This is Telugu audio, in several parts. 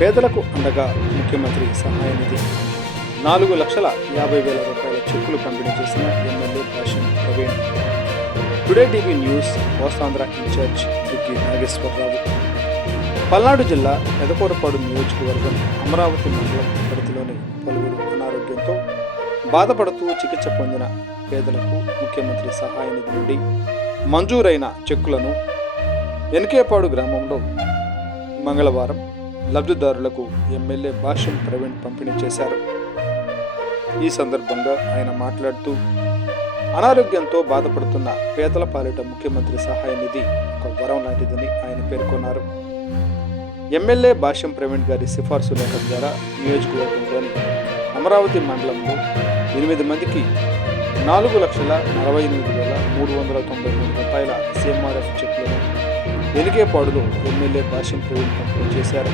పేదలకు అండగా ముఖ్యమంత్రి సహాయ నిధి 4,50,000 రూపాయల చెక్కులు పంపిణీ చేసిన MLA Bhashyam Praveen. Today TV news Kosthandhra in charge Duggi Nageswararao. Palnadu జిల్లా పెదకూరపాడు నియోజకవర్గం అమరావతి మండలం పరిధిలోని పలువురు అనారోగ్యంతో బాధపడుతూ చికిత్స పొందిన పేదలకు ముఖ్యమంత్రి సహాయ నిధి నుండి మంజూరైన చెక్కులను ఎన్కేపాడు గ్రామంలో మంగళవారం లబ్ధిదారులకు ఎమ్మెల్యే భాష్యం ప్రవీణ్ పంపిణీ చేశారు. ఈ సందర్భంగా ఆయన మాట్లాడుతూ అనారోగ్యంతో బాధపడుతున్న పేదల పాలిట ముఖ్యమంత్రి సహాయ నిధి ఒక వరం లాంటిదని ఆయన పేర్కొన్నారు. ఎమ్మెల్యే భాష్యం ప్రవీణ్ గారి సిఫార్సు లేఖ ద్వారా నియోజకవర్గంలోని అమరావతి మండలంలో 8 మందికి 4,48,393 రూపాయల సిఎంఆర్ఎఫ్ చెక్కులను ఎన్కేపాడులో ఎమ్మెల్యే భాష్యం ప్రవీణ్ పంపిణీ చేశారు.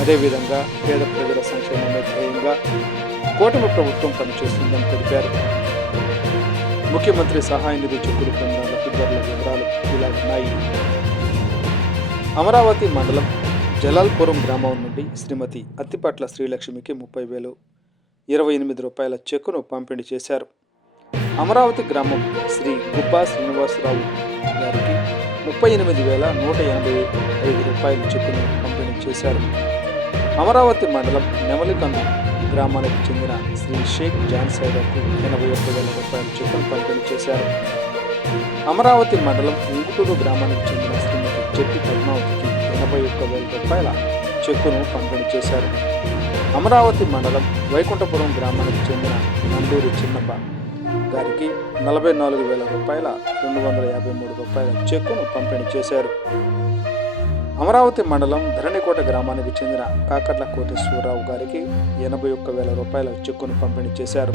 అదేవిధంగా పేద ప్రజల సంక్షేమమే ధ్యేయంగా కూటమి ప్రభుత్వం పనిచేస్తుందని తెలిపారు. ముఖ్యమంత్రి సహాయ నిధి చెక్కులు పొందిన లబ్ధిదారుల వివరాలు ఇలా ఉన్నాయి. అమరావతి మండలం జలాల్పురం గ్రామం నుండి శ్రీమతి అత్తిపట్ల శ్రీలక్ష్మికి 30,000 28 రూపాయల చెక్కును పంపిణీ చేశారు. అమరావతి గ్రామం శ్రీ గుబ్బా శ్రీనివాసరావు గారికి 38,185 రూపాయల చెక్కును పంపిణీ చేశారు. అమరావతి మండలం నెమలికందు గ్రామానికి చెందిన శ్రీ షేక్ జాన్ సైదర్కు 81,000 రూపాయల చెక్కును పంపిణీ చేశారు. అమరావతి మండలం ఉంగుటూరు గ్రామానికి చెందిన శ్రీమతి చెట్టి పద్మావతికి 81,000 రూపాయల చెక్కును పంపిణీ చేశారు. అమరావతి మండలం వైకుంఠపురం గ్రామానికి చెందిన నందూరి చిన్నప్ప గారికి 44,000 రూపాయల 253 రూపాయల చెక్కును పంపిణీ చేశారు. అమరావతి మండలం ధరణికోట గ్రామానికి చెందిన కాకర్ల కోటేశ్వరరావు గారికి 81,000 రూపాయల చెక్కును పంపిణీ చేశారు.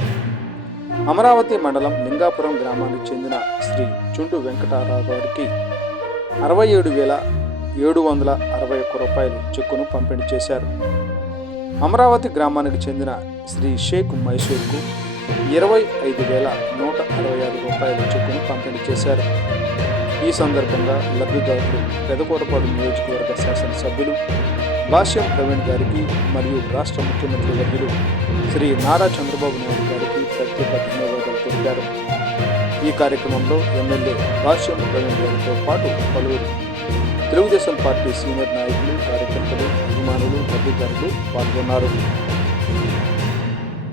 అమరావతి మండలం లింగాపురం గ్రామానికి చెందిన శ్రీ చుండు వెంకటారావు గారికి 67,761 రూపాయల చెక్కును పంపిణీ చేశారు. అమరావతి గ్రామానికి చెందిన శ్రీ షేక్ మైసూర్కు 25,165 రూపాయల చెక్కును పంపిణీ చేశారు. ఈ సందర్భంగా లబ్ధిదారులు పెదకూరపాడు నియోజకవర్గ శాసనసభ్యులు భాష్యం ప్రవీణ్ గారికి మరియు రాష్ట్ర ముఖ్యమంత్రి వర్యులు శ్రీ నారా చంద్రబాబు నాయుడు గారికి ప్రత్యేక ధన్యవాదాలు తెలిపారు. ఈ కార్యక్రమంలో ఎమ్మెల్యే భాష్యం ప్రవీణ్ గారితో పాటు పలువురు తెలుగుదేశం పార్టీ సీనియర్ నాయకులు, కార్యకర్తలు, అభిమానులు, లబ్ధిదారులు పాల్గొన్నారు.